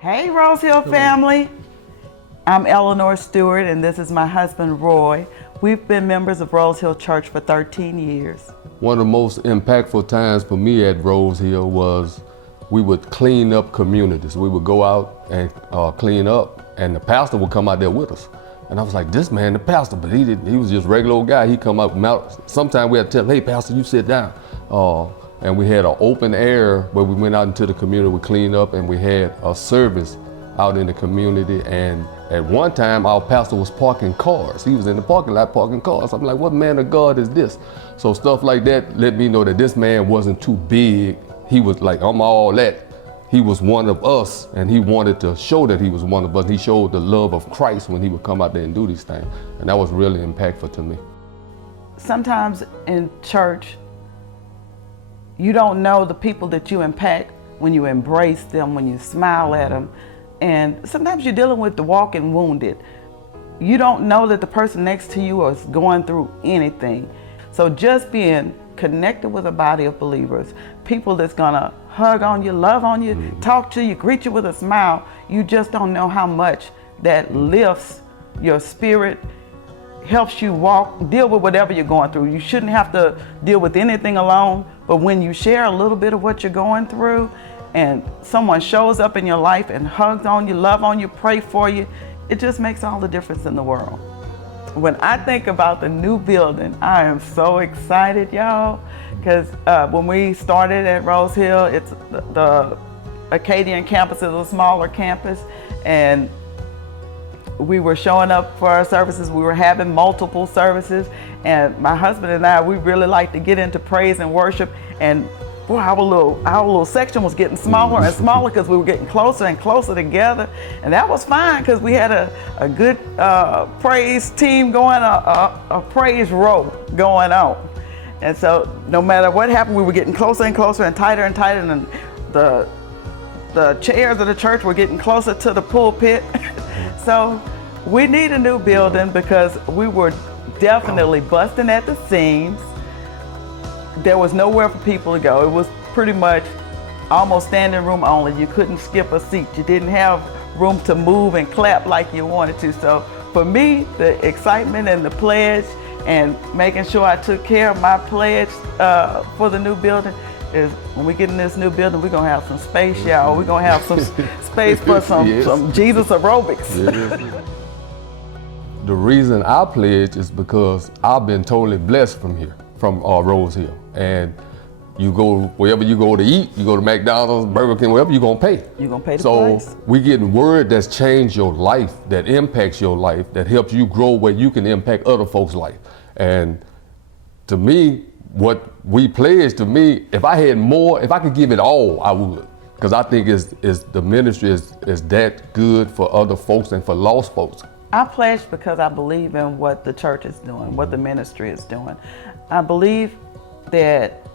Hey, Rose Hill family. I'm Eleanor Stewart, and this is my husband, Roy. We've been members of Rose Hill Church for 13 years. One of the most impactful times for me at Rose Hill was we would clean up communities. We would go out and clean up, and the pastor would come out there with us. And I was like, this man, the pastor, but he was just a regular old guy. He'd come up, sometimes we had to tell him, hey, pastor, you sit down. And we had an open air where we went out into the community, we cleaned up, and we had a service out in the community. And at one time, our pastor was parking cars. He was in the parking lot parking cars. I'm like, what man of God is this? So stuff like that let me know that this man wasn't too big. He was like, I'm all that. He was one of us, and he wanted to show that he was one of us. He showed the love of Christ when he would come out there and do these things. And that was really impactful to me. Sometimes in church, you don't know the people that you impact when you embrace them, when you smile at them. And sometimes you're dealing with the walking wounded. You don't know that the person next to you is going through anything. So just being connected with a body of believers, people that's gonna hug on you, love on you, talk to you, greet you with a smile, you just don't know how much that lifts your spirit, helps you deal with whatever you're going through. You shouldn't have to deal with anything alone, but when you share a little bit of what you're going through and someone shows up in your life and hugs on you, love on you, pray for you, it just makes all the difference in the world. When I think about the new building, I am so excited, y'all, because when we started at Rose Hill, it's the Acadian campus is a smaller campus, and we were showing up for our services. We were having multiple services, and my husband and I, we really like to get into praise and worship, and boy, our little section was getting smaller and smaller because we were getting closer and closer together, and that was fine because we had a good praise team going, a praise row going on. And so no matter what happened, we were getting closer and closer and tighter, and the chairs of the church were getting closer to the pulpit. So we need a new building because we were definitely busting at the seams. There was nowhere for people to go. It was pretty much almost standing room only. You couldn't skip a seat. You didn't have room to move and clap like you wanted to. So for me, the excitement and the pledge and making sure I took care of my pledge for the new building is when we get in this new building, we're gonna have some space, y'all. We're gonna have some space for some Jesus aerobics. Yes. The reason I pledge is because I've been totally blessed from here, from Rose Hill. And you go, wherever you go to eat, you go to McDonald's, Burger King, wherever, you're gonna pay. You're gonna pay the price. So we getting word that's changed your life, that impacts your life, that helps you grow where you can impact other folks' life. And to me, what we pledge, to me, if I had more, if I could give it all, I would. Because I think the ministry is that good for other folks and for lost folks. I pledge because I believe in what the church is doing, what the ministry is doing. I believe that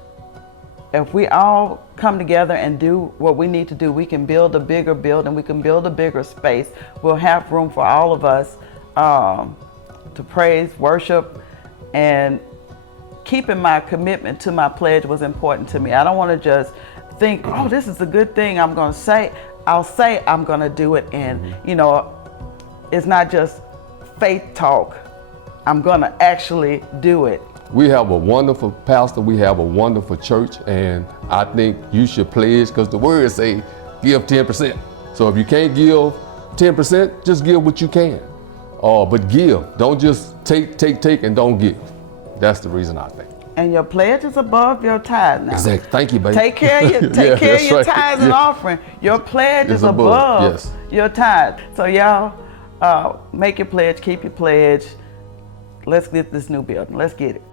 if we all come together and do what we need to do, we can build a bigger building, we can build a bigger space. We'll have room for all of us to praise, worship, and keeping my commitment to my pledge was important to me. I don't want to just think, oh, this is a good thing I'm going to say. I'll say I'm going to do it, and you know, it's not just faith talk. I'm going to actually do it. We have a wonderful pastor, we have a wonderful church, and I think you should pledge, because the words say give 10%. So if you can't give 10%, just give what you can. But give, don't just take and don't give. That's the reason I think. And your pledge is above your tithe now. Exactly. Thank you, baby. Take care of your tithes and offering. Your pledge is above your tithe. So y'all, make your pledge, keep your pledge. Let's get this new building. Let's get it.